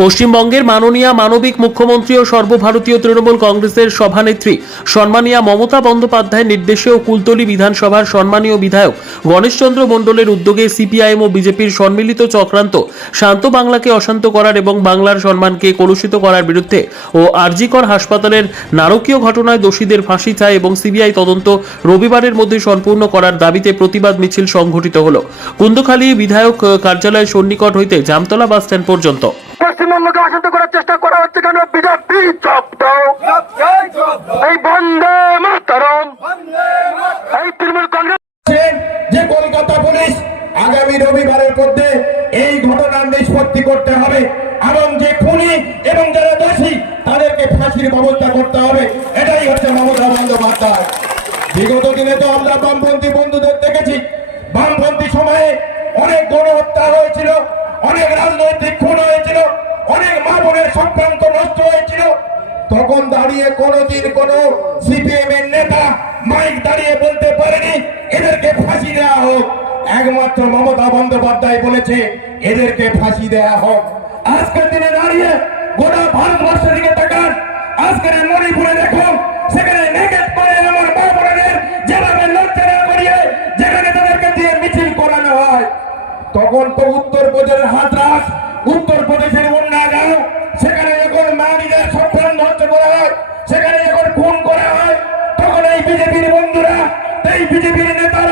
পশ্চিমবঙ্গের মাননীয় মানবিক মুখ্যমন্ত্রী ও সর্বভারতীয় তৃণমূল কংগ্রেসের সভানেত্রী সম্মানীয় মমতা বন্দ্যোপাধ্যায়ের নির্দেশে ও কুলতলি বিধানসভার সম্মানীয় বিধায়ক গণেশচন্দ্র মণ্ডলের উদ্যোগে সিপিআইএম ও বিজেপির সম্মিলিত চক্রান্ত শান্ত বাংলাকে অশান্ত করার এবং বাংলার সম্মানকে কলুষিত করার বিরুদ্ধে ও আরজিকর হাসপাতালের নারকীয় ঘটনায় দোষীদের ফাঁসি চায় এবং সিবিআই তদন্ত রবিবারের মধ্যে সম্পূর্ণ করার দাবিতে প্রতিবাদ মিছিল সংঘটিত হল। কুন্দখালী বিধায়ক কার্যালয়ের সন্নিকট হইতে জামতলা বাস স্ট্যান্ড পর্যন্ত। পশ্চিমবঙ্গকে অশান্ত করার চেষ্টা করা হচ্ছে কেন? বিজেপি এই বন্দে এই তৃণমূল কংগ্রেস যে কলকাতা পুলিশ আগামী রবিবারের মধ্যে এই ঘটনার নিষ্পত্তি করতে হবে এবং যে খুনি এবং যারা দোষী, তাদেরকে ফাঁসির ব্যবস্থা করতে হবে। এটাই হচ্ছে মমতা বন্দ্যোপাধ্যায়। বিগত দিনে তো আমরা বামপন্থী বন্ধুদের দেখেছি। বামপন্থী সময়ে অনেক গণহত্যা হয়েছিল, অনেক রাজনৈতিক খুন হয়েছিল। অনেক মা বোনের সংক্রান্ত নষ্ট হয়েছিল। তখন দাঁড়িয়ে কোনদিন কোন সিপিএম এর নেতা মাইক দাঁড়িয়ে বলতে পারেনি, এদেরকে ফাঁসি দেওয়া হোক। একমাত্র মমতা বন্দ্যোপাধ্যায় বলেছে, এদেরকে ফাঁসি দেওয়া হোক। আজকের দিনে দাঁড়িয়ে গোটা ভারতবর্ষ দিকে তাকান। আজকের মণিপুরে দেখো সেখানে নেগেট করে আমার মা বোনেদের যেভাবে লড়চড়া করিয়ে যেখানে তাদেরকে দিয়ে মিছিল করানো হয়, তখন তো উত্তর প্রদেশের হাতরাস উত্তরপ্রদেশের উন্নয়ন সেখানে যখন নারীদের সম্মান হত্যা করা হয়, সেখানে যখন খুন করা হয়, তখন এই বিজেপির বন্ধুরা, এই বিজেপির নেতারা